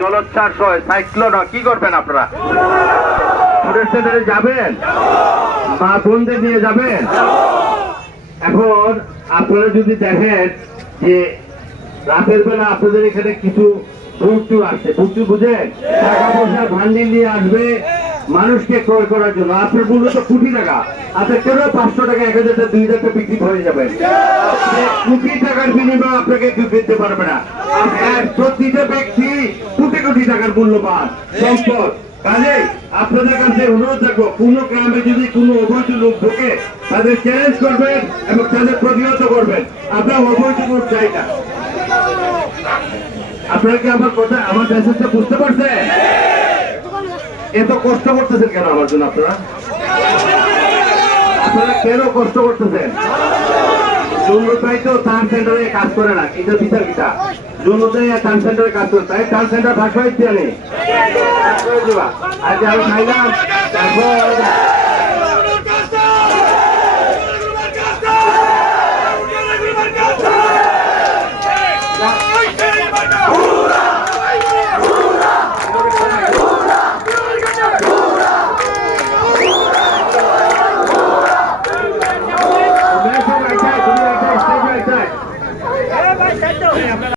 জলোচ্ছ্বাস হয়, সাইক্লোন হয়, কি করবেন আপনারা? টুরিস্ট সেন্টারে যাবেন, মা বোনদের নিয়ে যাবেন? এখন আপনারা যদি দেখেন যে রাতের বেলা আপনাদের এখানে কিছু ভুট্টু আসছে, ভুট্টু বুঝেন, টাকা পয়সা ভান্ডিল নিয়ে আসবে মানুষকে ক্রয় করার জন্য। আপনার মূল্য তো কোটি টাকা, আচ্ছা কেন 500 টাকা, 1000 টাকা, 2000 টাকা বিক্রি হয়ে যাবে? কোটি টাকার বিনিময়ে আপনাকে কেউ কিনতে পারবে না। আপনার প্রতিটা ব্যক্তি কোটি কোটি টাকার মূল্যবান সম্পদ। কাজে আপনাদের কাছে অনুরোধ রাখবো, কোন গ্রামে যদি কোনো অবৈধ লোক ঢোকে তাদের চ্যালেঞ্জ করবেন এবং তাদের প্রতিহত করবেন। আপনার অবৈধ লোক চাই না। আপনারা কি আমার কথা, আমার মেসেজটা বুঝতে পারছেন? এত কষ্ট করতেছেন কেন আমার জন্য? আপনারা কেন কষ্ট করতেছেন? জুনরুতাই তো টার্ন সেন্টারে কাজ করে না, এটা বিচার কিটা? জুনরুতাই টার্ন সেন্টারে কাজ করে, তাই টার্ন সেন্টার ভাগ করে দিয়ে নেই। আজ আমি খাইলাম, তারপর